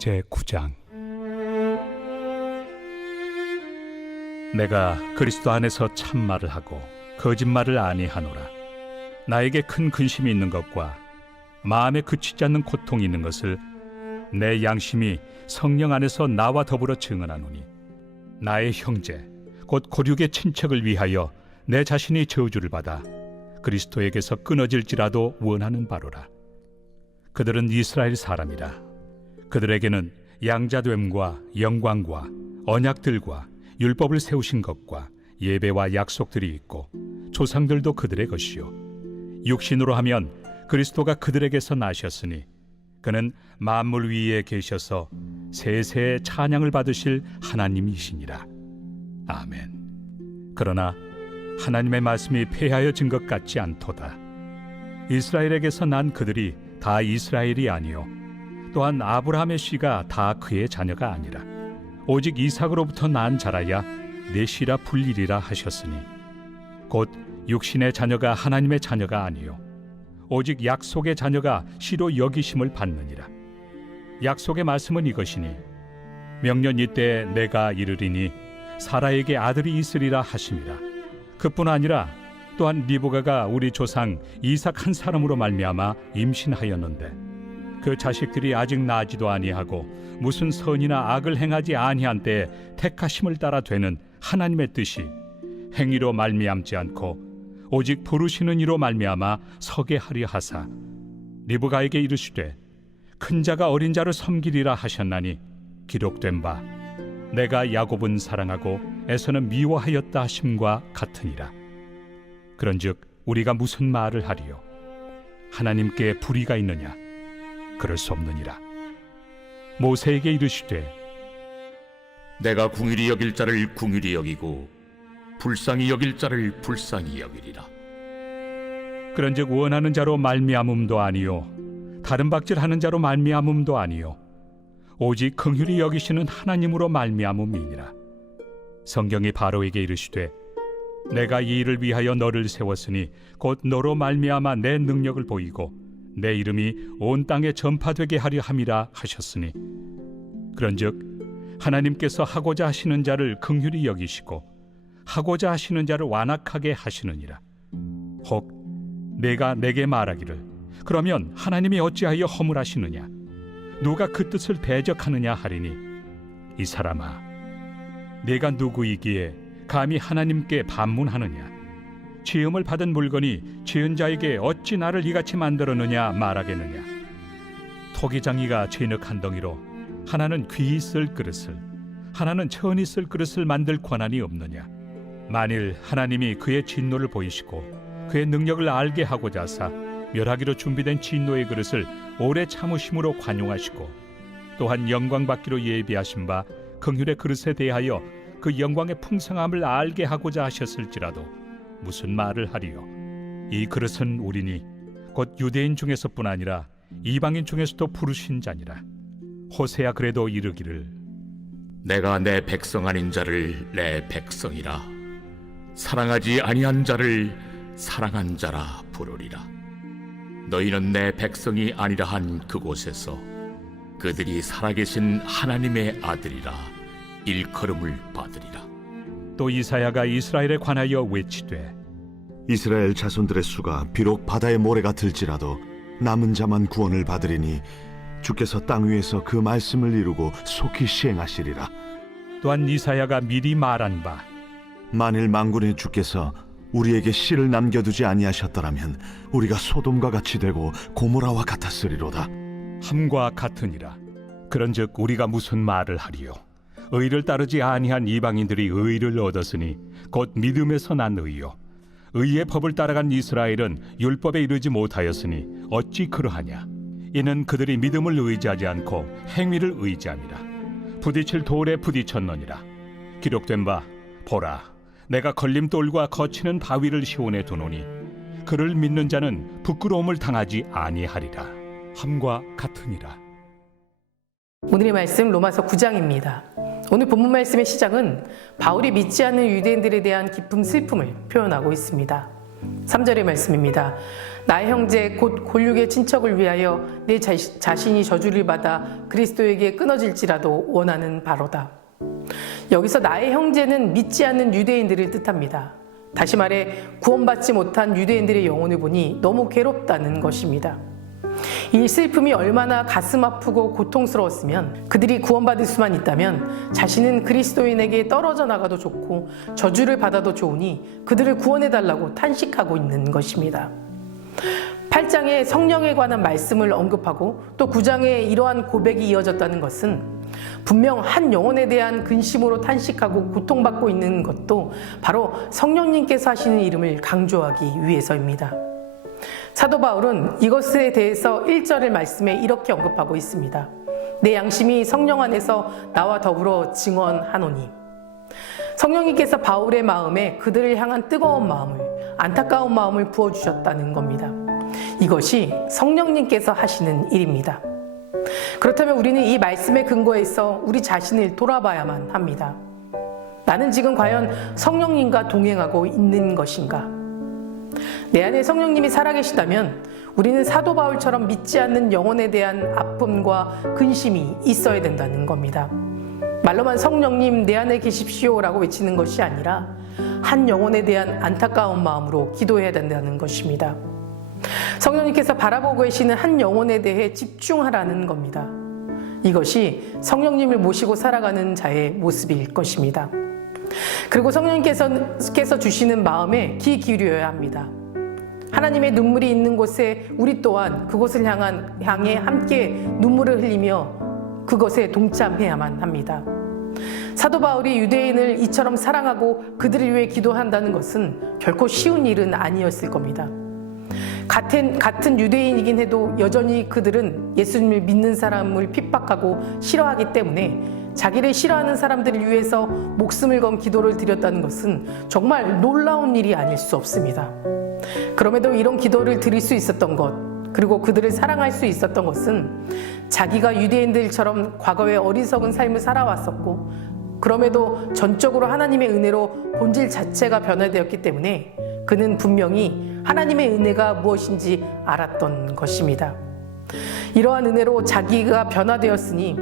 제9장. 내가 그리스도 안에서 참말을 하고 거짓말을 아니하노라. 나에게 큰 근심이 있는 것과 마음에 그치지 않는 고통이 있는 것을 내 양심이 성령 안에서 나와 더불어 증언하노니, 나의 형제 곧 고륙의 친척을 위하여 내 자신이 저주를 받아 그리스도에게서 끊어질지라도 원하는 바로라. 그들은 이스라엘 사람이라. 그들에게는 양자됨과 영광과 언약들과 율법을 세우신 것과 예배와 약속들이 있고 조상들도 그들의 것이요, 육신으로 하면 그리스도가 그들에게서 나셨으니 그는 만물 위에 계셔서 세세의 찬양을 받으실 하나님이시니라. 아멘. 그러나 하나님의 말씀이 폐하여진 것 같지 않도다. 이스라엘에게서 난 그들이 다 이스라엘이 아니요, 또한 아브라함의 씨가 다 그의 자녀가 아니라 오직 이삭으로부터 난 자라야 내 씨라 불리리라 하셨으니, 곧 육신의 자녀가 하나님의 자녀가 아니요 오직 약속의 자녀가 씨로 여기심을 받느니라. 약속의 말씀은 이것이니, 명년 이때에 내가 이르리니 사라에게 아들이 있으리라 하심이라. 그뿐 아니라 또한 리브가가 우리 조상 이삭 한 사람으로 말미암아 임신하였는데, 그 자식들이 아직 나지도 아니하고 무슨 선이나 악을 행하지 아니한 때에 택하심을 따라 되는 하나님의 뜻이 행위로 말미암지 않고 오직 부르시는 이로 말미암아 서게 하려 하사, 리브가에게 이르시되 큰 자가 어린 자를 섬기리라 하셨나니, 기록된 바 내가 야곱은 사랑하고 에서는 미워하였다 하심과 같으니라. 그런즉 우리가 무슨 말을 하리요? 하나님께 불의가 있느냐? 그럴 수 없느니라. 모세에게 이르시되 내가 궁휼히 여길 자를 궁휼히 여기고 불쌍히 여길 자를 불쌍히 여기리라. 그런즉 원하는 자로 말미암음도 아니요 다른 박질하는 자로 말미암음도 아니요 오직 긍휼히 여기시는 하나님으로 말미암음이니라. 성경이 바로에게 이르시되 내가 이 일을 위하여 너를 세웠으니 곧 너로 말미암아 내 능력을 보이고 내 이름이 온 땅에 전파되게 하려 함이라 하셨으니, 그런즉 하나님께서 하고자 하시는 자를 긍휼히 여기시고 하고자 하시는 자를 완악하게 하시느니라. 혹 내가 내게 말하기를 그러면 하나님이 어찌하여 허물하시느냐, 누가 그 뜻을 대적하느냐 하리니, 이 사람아, 내가 누구이기에 감히 하나님께 반문하느냐? 지음을 받은 물건이 지은 자에게 어찌 나를 이같이 만들었느냐 말하겠느냐? 토기장이가 진흙 한 덩이로 하나는 귀히 쓸 그릇을, 하나는 천히 쓸 그릇을 만들 권한이 없느냐? 만일 하나님이 그의 진노를 보이시고 그의 능력을 알게 하고자 하사 멸하기로 준비된 진노의 그릇을 오래 참으심으로 관용하시고, 또한 영광 받기로 예비하신 바 긍휼의 그릇에 대하여 그 영광의 풍성함을 알게 하고자 하셨을지라도 무슨 말을 하리요? 이 그릇은 우리니 곧 유대인 중에서뿐 아니라 이방인 중에서도 부르신 자니라. 호세야 그래도 이르기를 내가 내 백성 아닌 자를 내 백성이라, 사랑하지 아니한 자를 사랑한 자라 부르리라. 너희는 내 백성이 아니라 한 그곳에서 그들이 살아계신 하나님의 아들이라 일컬음을 받으리라. 또 이사야가 이스라엘에 관하여 외치되 이스라엘 자손들의 수가 비록 바다의 모래가 들지라도 남은 자만 구원을 받으리니 주께서 땅 위에서 그 말씀을 이루고 속히 시행하시리라. 또한 이사야가 미리 말한 바 만일 만군의 주께서 우리에게 씨를 남겨두지 아니하셨더라면 우리가 소돔과 같이 되고 고모라와 같았으리로다. 함과 같으니라. 그런즉 우리가 무슨 말을 하리요? 의를 따르지 아니한 이방인들이 의를 얻었으니 곧 믿음에서 난 의요, 의의 법을 따라간 이스라엘은 율법에 이르지 못하였으니 어찌 그러하냐? 이는 그들이 믿음을 의지하지 않고 행위를 의지함이라. 부딪힐 돌에 부딪혔느니라. 기록된 바 보라, 내가 걸림돌과 거치는 바위를 시온에 두노니 그를 믿는 자는 부끄러움을 당하지 아니하리라. 함과 같으니라. 오늘의 말씀 로마서 9장입니다. 오늘 본문 말씀의 시작은 바울이 믿지 않는 유대인들에 대한 깊은 슬픔을 표현하고 있습니다. 3절의 말씀입니다. 나의 형제 곧 골육의 친척을 위하여 내 자신이 저주를 받아 그리스도에게 끊어질지라도 원하는 바로다. 여기서 나의 형제는 믿지 않는 유대인들을 뜻합니다. 다시 말해 구원받지 못한 유대인들의 영혼을 보니 너무 괴롭다는 것입니다. 이 슬픔이 얼마나 가슴 아프고 고통스러웠으면 그들이 구원받을 수만 있다면 자신은 그리스도인에게 떨어져 나가도 좋고 저주를 받아도 좋으니 그들을 구원해달라고 탄식하고 있는 것입니다. 8장에 성령에 관한 말씀을 언급하고 또 9장에 이러한 고백이 이어졌다는 것은 분명 한 영혼에 대한 근심으로 탄식하고 고통받고 있는 것도 바로 성령님께서 하시는 이름을 강조하기 위해서입니다. 사도 바울은 이것에 대해서 1절의 말씀에 이렇게 언급하고 있습니다. 내 양심이 성령 안에서 나와 더불어 증언하노니. 성령님께서 바울의 마음에 그들을 향한 뜨거운 마음을, 안타까운 마음을 부어주셨다는 겁니다. 이것이 성령님께서 하시는 일입니다. 그렇다면 우리는 이 말씀의 근거에서 우리 자신을 돌아봐야만 합니다. 나는 지금 과연 성령님과 동행하고 있는 것인가? 내 안에 성령님이 살아계시다면 우리는 사도 바울처럼 믿지 않는 영혼에 대한 아픔과 근심이 있어야 된다는 겁니다. 말로만 성령님 내 안에 계십시오라고 외치는 것이 아니라 한 영혼에 대한 안타까운 마음으로 기도해야 된다는 것입니다. 성령님께서 바라보고 계시는 한 영혼에 대해 집중하라는 겁니다. 이것이 성령님을 모시고 살아가는 자의 모습일 것입니다. 그리고 성령님께서 주시는 마음에 귀 기울여야 합니다. 하나님의 눈물이 있는 곳에 우리 또한 그곳을 향해 함께 눈물을 흘리며 그것에 동참해야만 합니다. 사도 바울이 유대인을 이처럼 사랑하고 그들을 위해 기도한다는 것은 결코 쉬운 일은 아니었을 겁니다. 같은 유대인이긴 해도 여전히 그들은 예수님을 믿는 사람을 핍박하고 싫어하기 때문에 자기를 싫어하는 사람들을 위해서 목숨을 건 기도를 드렸다는 것은 정말 놀라운 일이 아닐 수 없습니다. 그럼에도 이런 기도를 드릴 수 있었던 것, 그리고 그들을 사랑할 수 있었던 것은 자기가 유대인들처럼 과거에 어리석은 삶을 살아왔었고 그럼에도 전적으로 하나님의 은혜로 본질 자체가 변화되었기 때문에 그는 분명히 하나님의 은혜가 무엇인지 알았던 것입니다. 이러한 은혜로 자기가 변화되었으니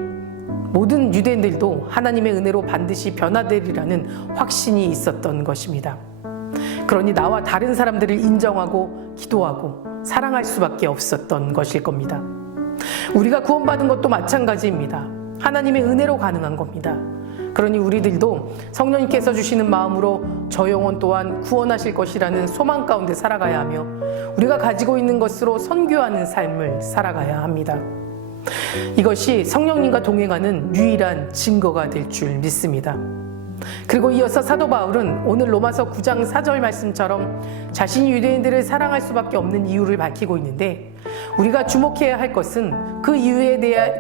모든 유대인들도 하나님의 은혜로 반드시 변화되리라는 확신이 있었던 것입니다. 그러니 나와 다른 사람들을 인정하고 기도하고 사랑할 수밖에 없었던 것일 겁니다. 우리가 구원받은 것도 마찬가지입니다. 하나님의 은혜로 가능한 겁니다. 그러니 우리들도 성령님께서 주시는 마음으로 저 영혼 또한 구원하실 것이라는 소망 가운데 살아가야 하며 우리가 가지고 있는 것으로 선교하는 삶을 살아가야 합니다. 이것이 성령님과 동행하는 유일한 증거가 될 줄 믿습니다. 그리고 이어서 사도 바울은 오늘 로마서 9장 4절 말씀처럼 자신이 유대인들을 사랑할 수밖에 없는 이유를 밝히고 있는데 우리가 주목해야 할 것은 그 이유에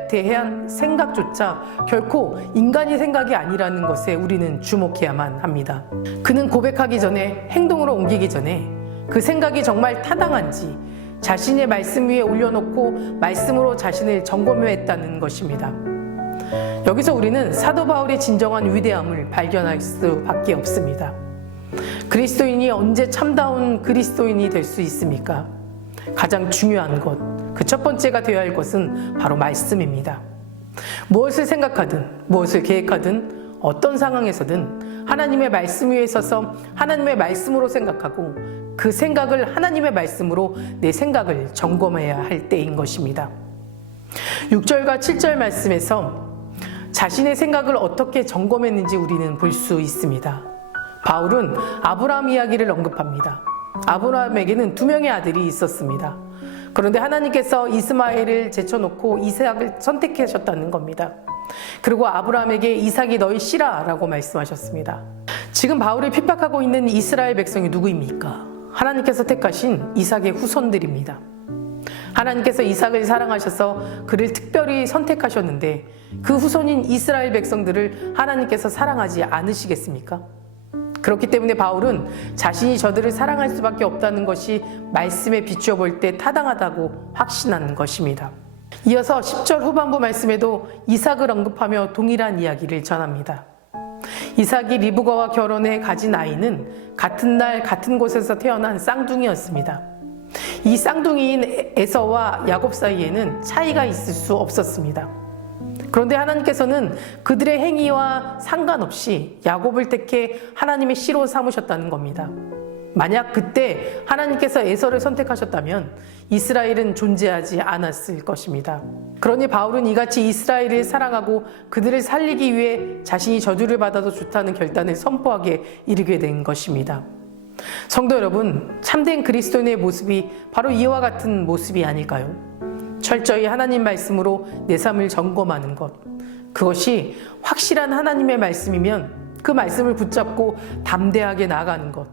대한 생각조차 결코 인간의 생각이 아니라는 것에 우리는 주목해야만 합니다. 그는 고백하기 전에 행동으로 옮기기 전에 그 생각이 정말 타당한지 자신의 말씀 위에 올려놓고 말씀으로 자신을 점검했다는 것입니다. 여기서 우리는 사도 바울의 진정한 위대함을 발견할 수밖에 없습니다. 그리스도인이 언제 참다운 그리스도인이 될 수 있습니까? 가장 중요한 것, 그 첫 번째가 되어야 할 것은 바로 말씀입니다. 무엇을 생각하든 무엇을 계획하든 어떤 상황에서든 하나님의 말씀 위에 서서 하나님의 말씀으로 생각하고 그 생각을 하나님의 말씀으로 내 생각을 점검해야 할 때인 것입니다. 6절과 7절 말씀에서 자신의 생각을 어떻게 점검했는지 우리는 볼 수 있습니다. 바울은 아브라함 이야기를 언급합니다. 아브라함에게는 2명의 아들이 있었습니다. 그런데 하나님께서 이스마엘을 제쳐놓고 이삭을 선택하셨다는 겁니다. 그리고 아브라함에게 이삭이 너희 씨라라고 말씀하셨습니다. 지금 바울을 핍박하고 있는 이스라엘 백성이 누구입니까? 하나님께서 택하신 이삭의 후손들입니다. 하나님께서 이삭을 사랑하셔서 그를 특별히 선택하셨는데 그 후손인 이스라엘 백성들을 하나님께서 사랑하지 않으시겠습니까? 그렇기 때문에 바울은 자신이 저들을 사랑할 수밖에 없다는 것이 말씀에 비추어 볼 때 타당하다고 확신한 것입니다. 이어서 10절 후반부 말씀에도 이삭을 언급하며 동일한 이야기를 전합니다. 이삭이 리브가와 결혼해 가진 아이는 같은 날 같은 곳에서 태어난 쌍둥이였습니다. 이 쌍둥이인 에서와 야곱 사이에는 차이가 있을 수 없었습니다. 그런데 하나님께서는 그들의 행위와 상관없이 야곱을 택해 하나님의 씨로 삼으셨다는 겁니다. 만약 그때 하나님께서 에서를 선택하셨다면 이스라엘은 존재하지 않았을 것입니다. 그러니 바울은 이같이 이스라엘을 사랑하고 그들을 살리기 위해 자신이 저주를 받아도 좋다는 결단을 선포하게 이르게 된 것입니다. 성도 여러분, 참된 그리스도인의 모습이 바로 이와 같은 모습이 아닐까요? 철저히 하나님 말씀으로 내 삶을 점검하는 것, 그것이 확실한 하나님의 말씀이면 그 말씀을 붙잡고 담대하게 나아가는 것,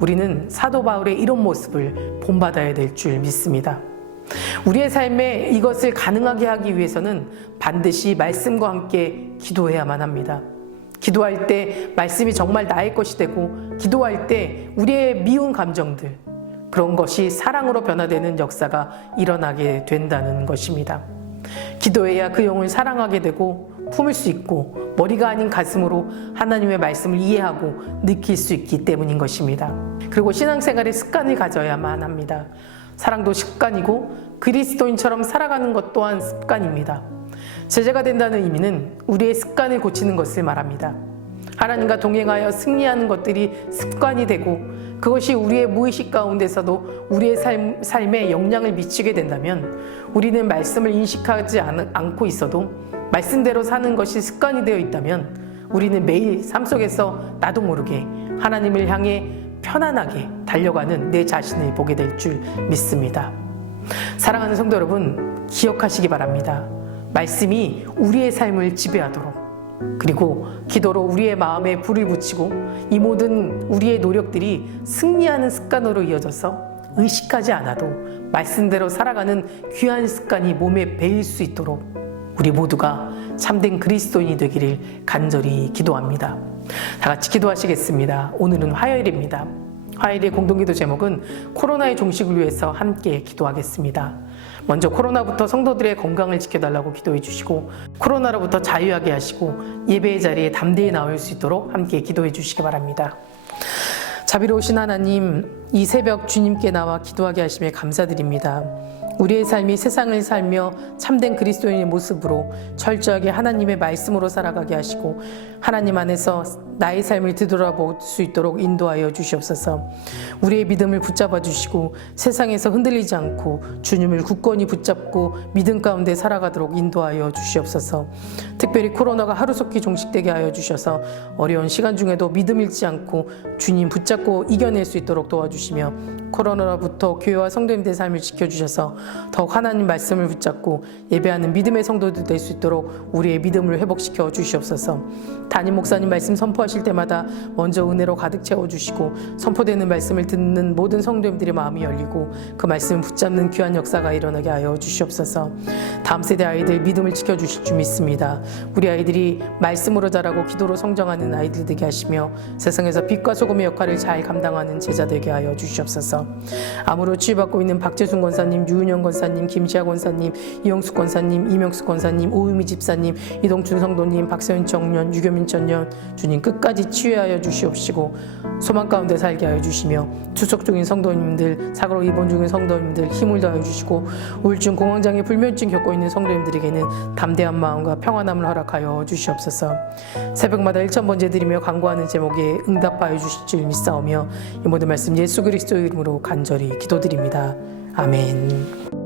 우리는 사도 바울의 이런 모습을 본받아야 될 줄 믿습니다. 우리의 삶에 이것을 가능하게 하기 위해서는 반드시 말씀과 함께 기도해야만 합니다. 기도할 때 말씀이 정말 나의 것이 되고, 기도할 때 우리의 미운 감정들, 그런 것이 사랑으로 변화되는 역사가 일어나게 된다는 것입니다. 기도해야 그 영을 사랑하게 되고 품을 수 있고, 머리가 아닌 가슴으로 하나님의 말씀을 이해하고 느낄 수 있기 때문인 것입니다. 그리고 신앙생활의 습관을 가져야만 합니다. 사랑도 습관이고 그리스도인처럼 살아가는 것 또한 습관입니다. 제자가 된다는 의미는 우리의 습관을 고치는 것을 말합니다. 하나님과 동행하여 승리하는 것들이 습관이 되고, 그것이 우리의 무의식 가운데서도 우리의 삶에 영향을 미치게 된다면, 우리는 말씀을 인식하지 않고 있어도 말씀대로 사는 것이 습관이 되어 있다면, 우리는 매일 삶 속에서 나도 모르게 하나님을 향해 편안하게 달려가는 내 자신을 보게 될 줄 믿습니다. 사랑하는 성도 여러분, 기억하시기 바랍니다. 말씀이 우리의 삶을 지배하도록, 그리고 기도로 우리의 마음에 불을 붙이고, 이 모든 우리의 노력들이 승리하는 습관으로 이어져서 의식하지 않아도 말씀대로 살아가는 귀한 습관이 몸에 배일 수 있도록 우리 모두가 참된 그리스도인이 되기를 간절히 기도합니다. 다 같이 기도하시겠습니다. 오늘은 화요일입니다. 화요일의 공동기도 제목은 코로나의 종식을 위해서 함께 기도하겠습니다. 먼저 코로나부터 성도들의 건강을 지켜달라고 기도해 주시고, 코로나로부터 자유하게 하시고 예배의 자리에 담대히 나올 수 있도록 함께 기도해 주시기 바랍니다. 자비로우신 하나님, 이 새벽 주님께 나와 기도하게 하심에 감사드립니다. 우리의 삶이 세상을 살며 참된 그리스도인의 모습으로 철저하게 하나님의 말씀으로 살아가게 하시고, 하나님 안에서 나의 삶을 되돌아볼 수 있도록 인도하여 주시옵소서. 우리의 믿음을 붙잡아 주시고 세상에서 흔들리지 않고 주님을 굳건히 붙잡고 믿음 가운데 살아가도록 인도하여 주시옵소서. 특별히 코로나가 하루속히 종식되게 하여 주셔서 어려운 시간 중에도 믿음 잃지 않고 주님 붙잡고 이겨낼 수 있도록 도와주시며, 코로나로부터 교회와 성도님들의 삶을 지켜주셔서 더욱 하나님 말씀을 붙잡고 예배하는 믿음의 성도들 될 수 있도록 우리의 믿음을 회복시켜 주시옵소서. 담임 목사님 말씀 선포하실 때마다 먼저 은혜로 가득 채워주시고, 선포되는 말씀을 듣는 모든 성도님들의 마음이 열리고 그 말씀을 붙잡는 귀한 역사가 일어나게 하여 주시옵소서. 다음 세대 아이들 믿음을 지켜주실 줄 믿습니다. 우리 아이들이 말씀으로 자라고 기도로 성장하는 아이들 되게 하시며, 세상에서 빛과 소금의 역할을 잘 감당하는 제자 되게 하여 주시옵소서. 암으로 치유받고 있는 박재순 권사님, 유은영 권사님, 김지아 권사님, 이영숙 권사님, 이명숙 권사님, 오유미 집사님, 이동춘 성도님, 박세윤 청년, 유교민 청년, 주님 끝까지 치유하여 주시옵시고 소망 가운데 살게 하여 주시며, 추석 중인 성도님들, 사고로 입원 중인 성도님들 힘을 더하여 주시고, 우울증, 공황장애, 불면증 겪고 있는 성도님들에게는 담대한 마음과 평안함을 허락하여 주시옵소서. 새벽마다 1000번째 드리며 간구하는 제목에 응답하여 주실 줄 믿사오며, 이 모든 말씀 예수 그리스도의 이름으로 간절히 기도드립니다. 아멘.